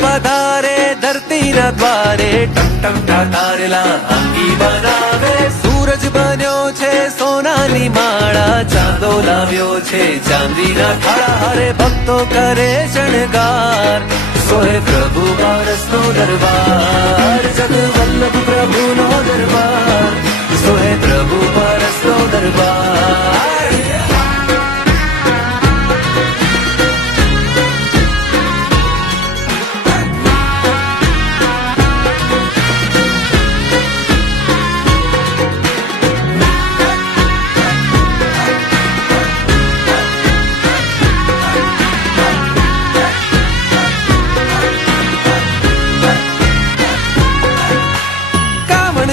પધારે ધરતીના દ્વારે ટમટમતા તારેલા અંગી બનાવે સૂરજ બન્યો છે સોનાની માળા ચાંદો લાવ્યો છે ચાંદીના થાળા હરે ભક્તો કરે શણગાર સોહે પ્રભુ પારસનો દરબાર જગવલ્લભ પ્રભુનો દરબાર સોહે પ્રભુ પારસનો દરબાર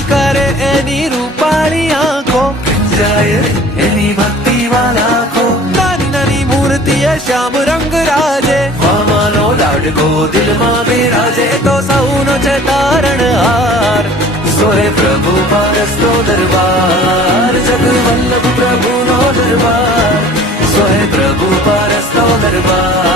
કરે એની રૂપાળી આંખો જાય એની ભક્તિ વાલાખો નાની નાની મૂર્તિએ શ્યામ રંગ રાજે મામાનો લાડકો દિલમાં બિરાજે તો સૌનો છે તારણહાર સોહે પ્રભુ પારસનો દરબાર જગવલ્લભ પ્રભુનો દરબાર સોહે પ્રભુ પારસનો દરબાર